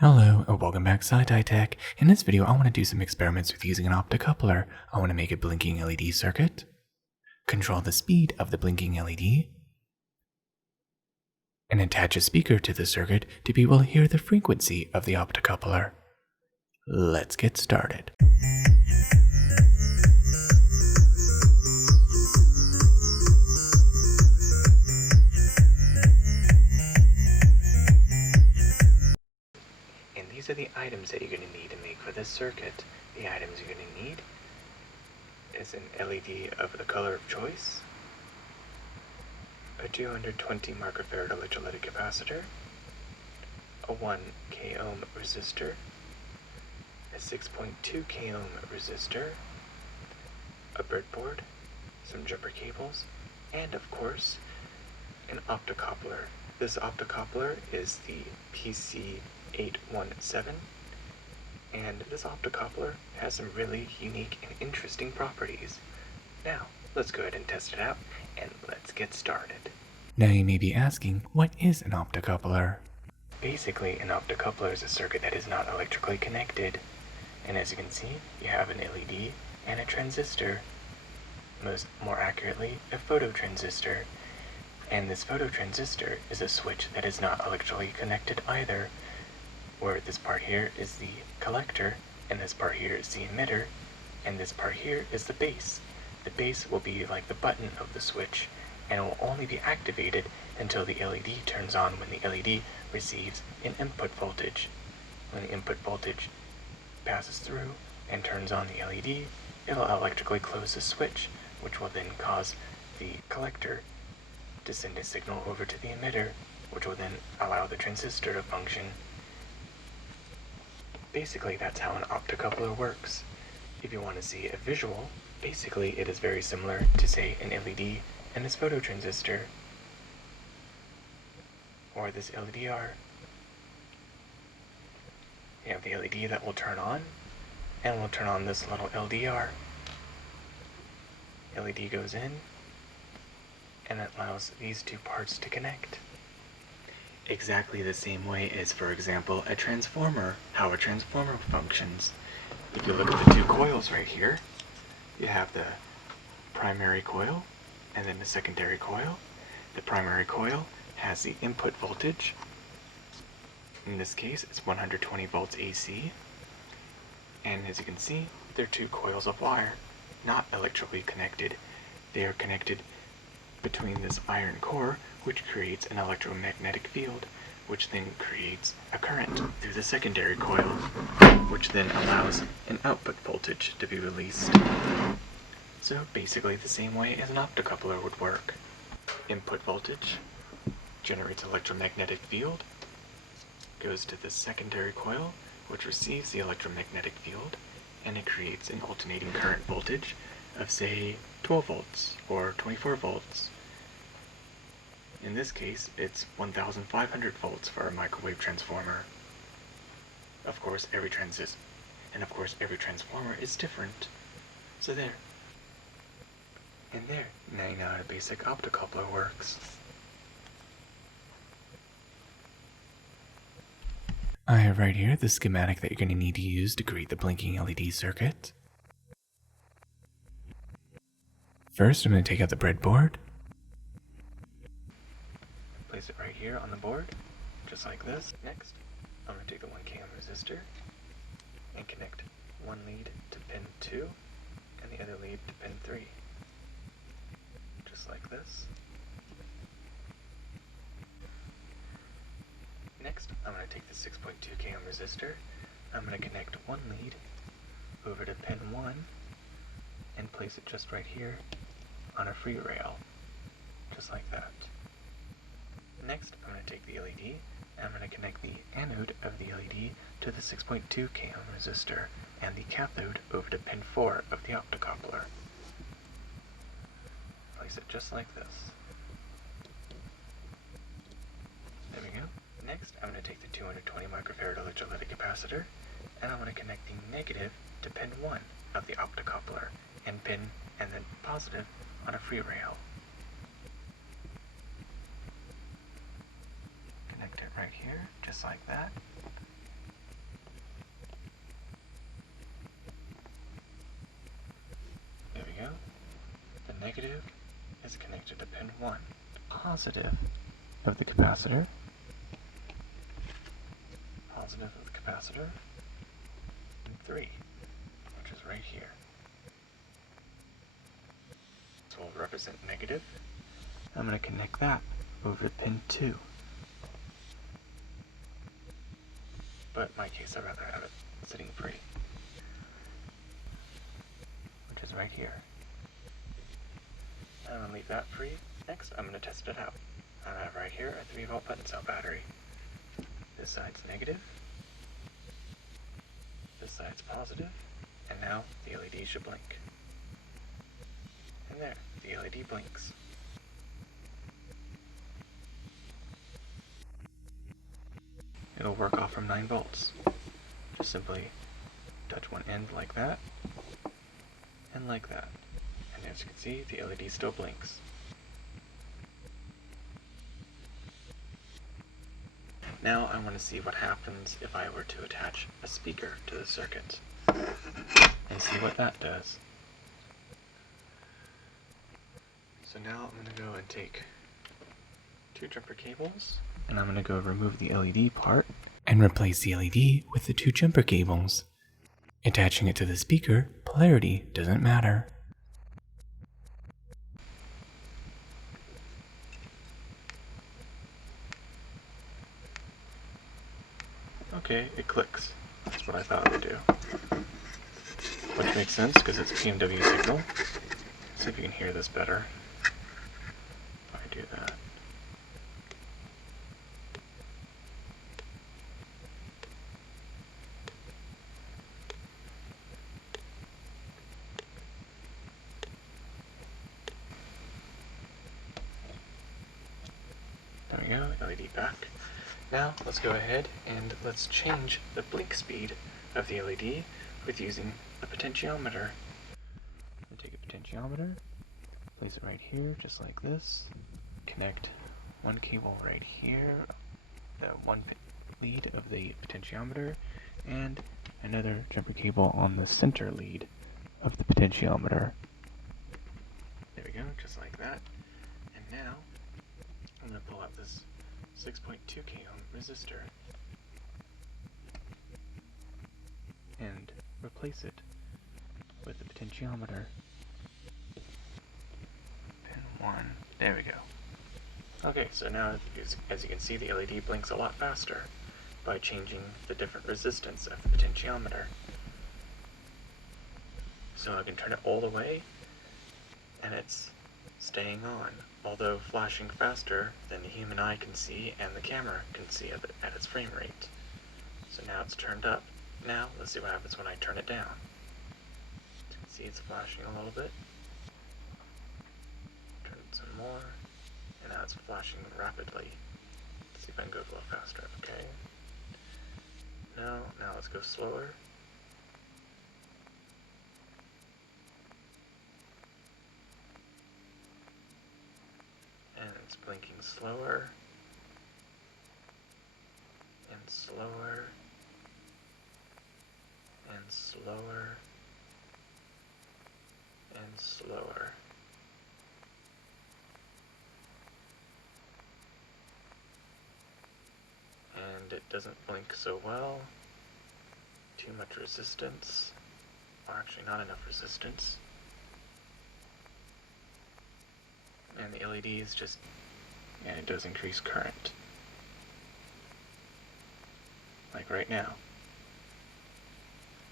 Hello and welcome back to Tech. In this video, I want to do some experiments with using an OptoCoupler. I want to make a blinking LED circuit, control the speed of the blinking LED, and attach a speaker to the circuit to be able to hear the frequency of the OptoCoupler. Let's get started. And these are the items that you're going to need to make for this circuit. The items you're going to need is an LED of the color of choice, a 220 microfarad electrolytic capacitor, a 1 k ohm resistor, a 6.2 k ohm resistor, a breadboard, some jumper cables, and of course, an OptoCoupler. This OptoCoupler is the PC817, and this OptoCoupler has some really unique and interesting properties. Now, let's go ahead and test it out, and let's get started. Now you may be asking, what is an OptoCoupler? Basically, an OptoCoupler is a circuit that is not electrically connected. And as you can see, you have an LED and a transistor. More accurately, a phototransistor. And this phototransistor is a switch that is not electrically connected either, where this part here is the collector, and this part here is the emitter, and this part here is the base. The base will be like the button of the switch, and it will only be activated until the LED turns on when the LED receives an input voltage. When the input voltage passes through and turns on the LED, it will electrically close the switch, which will then cause the collector to send a signal over to the emitter, which will then allow the transistor to function. Basically, that's how an OptoCoupler works. If you want to see a visual, basically it is very similar to, say, an LED and this phototransistor, or this LDR. You have the LED that will turn on, and we'll turn on this little LDR. LED goes in, and it allows these two parts to connect. Exactly the same way as, for example, a transformer, how a transformer functions. If you look at the two coils right here, you have the primary coil and then the secondary coil. The primary coil has the input voltage. In this case, it's 120 volts AC. And as you can see, they're two coils of wire, not electrically connected. They are connected between this iron core, which creates an electromagnetic field, which then creates a current through the secondary coil, which then allows an output voltage to be released. So basically the same way as an OptoCoupler would work. Input voltage generates electromagnetic field, goes to the secondary coil, which receives the electromagnetic field, and it creates an alternating current voltage of, say, 12 volts or 24 volts. In this case, it's 1,500 volts for a microwave transformer. Of course, every transistor, and of course, every transformer is different. So there. And there, now you know how a basic OptoCoupler works. I have right here the schematic that you're going to need to use to create the blinking LED circuit. First, I'm going to take out the breadboard. Place it right here on the board, just like this. Next, I'm going to take the 1 k ohm resistor and connect one lead to pin 2 and the other lead to pin 3. Just like this. Next, I'm going to take the 6.2 k ohm resistor. I'm going to connect one lead over to pin 1 and place it just right here on a free rail, just like that. Next, I'm going to take the LED and I'm going to connect the anode of the LED to the 6.2 k ohm resistor and the cathode over to pin 4 of the OptoCoupler. Place it just like this. There we go. Next, I'm going to take the 220 microfarad electrolytic capacitor and I'm going to connect the negative to pin 1 of the OptoCoupler and then positive on a free rail. Connect it right here, just like that. connected to pin 1. Positive of the capacitor. Positive of the capacitor. And 3, which is right here. So we'll represent negative. I'm going to connect that over to pin 2. But in my case, I'd rather have it sitting free, which is right here. I'm going to leave that free. Next, I'm going to test it out. I have right here a 3-volt button cell battery. This side's negative. This side's positive. And now the LED should blink. And there, the LED blinks. It'll work off from 9 volts. Just simply touch one end like that, and like that. And as you can see, the LED still blinks. Now I want to see what happens if I were to attach a speaker to the circuit, and see what that does. So now I'm going to go and take 2 jumper cables, and I'm going to go remove the LED part and replace the LED with the 2 jumper cables. Attaching it to the speaker, polarity doesn't matter. Okay, it clicks. That's what I thought it would do. Which makes sense because it's a PMW signal. See if you can hear this better if I do that. There we go, LED back. Now let's go ahead and let's change the blink speed of the LED with using a potentiometer. I'm going to take a potentiometer, place it right here just like this, connect one cable right here, the one lead of the potentiometer, and another jumper cable on the center lead of the potentiometer. There we go, just like that. And now I'm going to pull out this 6.2 k ohm resistor and replace it with the potentiometer. Pin 1. There we go. Okay, so now as you can see, the LED blinks a lot faster by changing the different resistance of the potentiometer. So I can turn it all the way and it's staying on, although flashing faster than the human eye can see and the camera can see at its frame rate. So now it's turned up. Now let's see what happens when I turn it down. As you can see, it's flashing a little bit. Turn it some more, and now it's flashing rapidly. Let's see if I can go a little faster. Okay. No, now let's go slower. And it's blinking slower, and slower, and slower, and slower. And it doesn't blink so well. Too much resistance, or actually not enough resistance. And the LED is just, and it does increase current. Like right now.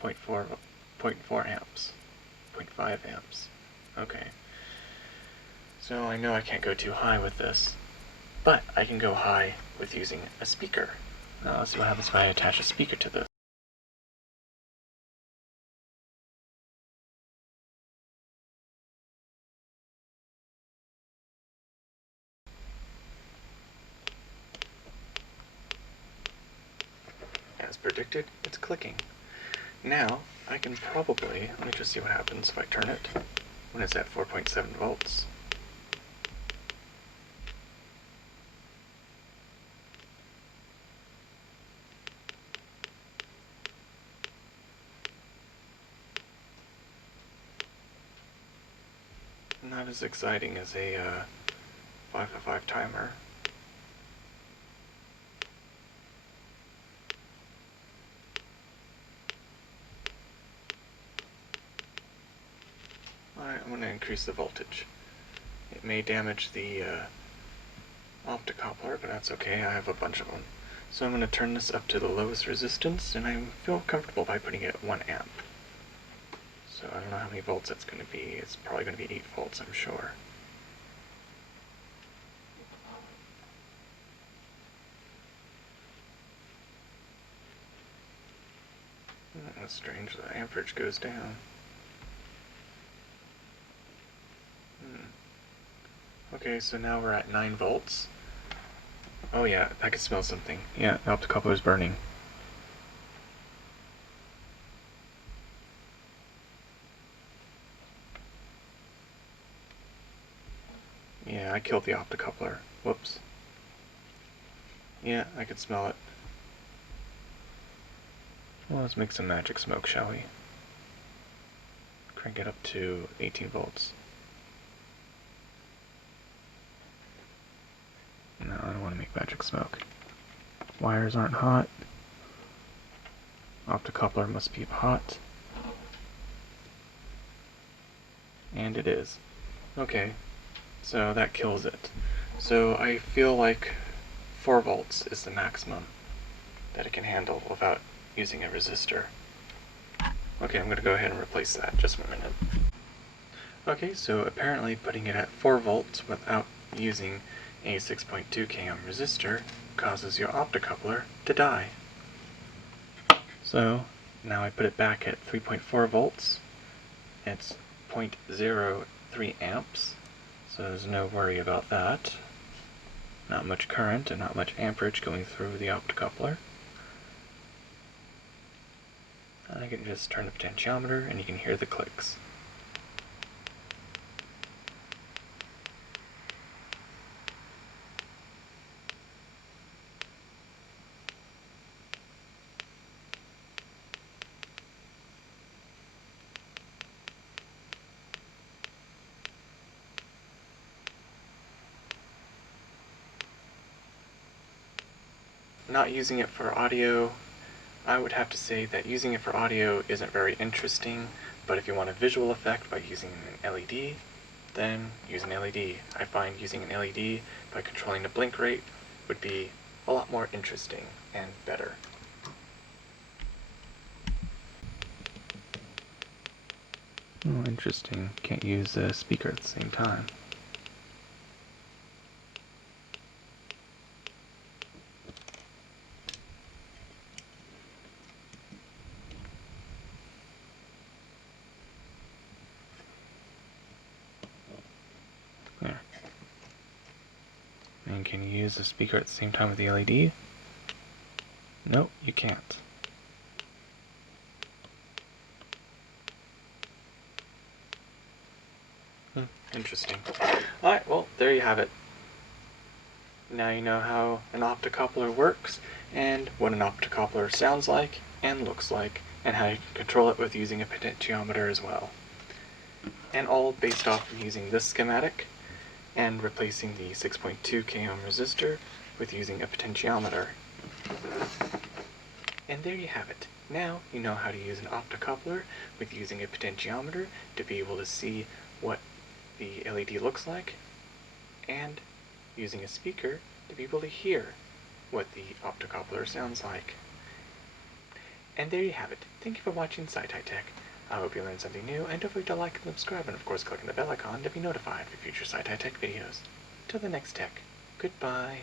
0.4 amps. 0.5 amps. Okay. So I know I can't go too high with this, but I can go high with using a speaker. Now let's see what happens if I attach a speaker to this. As predicted, it's clicking. Now, I can probably, let me just see what happens if I turn it when it's at 4.7 volts. Not as exciting as a 5x5 timer. Alright, I'm going to increase the voltage. It may damage the OptoCoupler, but that's okay, I have a bunch of them. So I'm going to turn this up to the lowest resistance, and I feel comfortable by putting it at 1 amp. So I don't know how many volts that's going to be. It's probably going to be 8 volts, I'm sure. That's strange, the amperage goes down. Okay, so now we're at 9 volts. Oh yeah, I can smell something. Yeah, the OptoCoupler is burning. Yeah, I killed the OptoCoupler. Whoops. Yeah, I can smell it. Well, let's make some magic smoke, shall we? Crank it up to 18 volts. No, I don't want to make magic smoke. Wires aren't hot. OptoCoupler must be hot. And it is. Okay, so that kills it. So I feel like 4 volts is the maximum that it can handle without using a resistor. Okay, I'm going to go ahead and replace that. Just 1 minute. Okay, so apparently putting it at 4 volts without using a 6.2 kΩ resistor causes your OptoCoupler to die. So now I put it back at 3.4 volts. It's 0.03 amps, so there's no worry about that. Not much current and not much amperage going through the OptoCoupler. And I can just turn the potentiometer and you can hear the clicks. Not using it for audio, I would have to say that using it for audio isn't very interesting, but if you want a visual effect by using an LED, then use an LED. I find using an LED by controlling the blink rate would be a lot more interesting and better. Oh, interesting. Can't use a speaker at the same time. There. And can you use the speaker at the same time with the LED? Nope, you can't. Interesting. Alright, well, there you have it. Now you know how an OptoCoupler works, and what an OptoCoupler sounds like and looks like, and how you can control it with using a potentiometer as well. And all based off of using this schematic and replacing the 6.2 kΩ resistor with using a potentiometer. And there you have it. Now you know how to use an OptoCoupler with using a potentiometer to be able to see what the LED looks like, and using a speaker to be able to hear what the OptoCoupler sounds like. And there you have it. Thank you for watching SciTech. I hope you learned something new, and don't forget to like and subscribe, and of course click on the bell icon to be notified for future SciTech videos. Till the next tech, goodbye.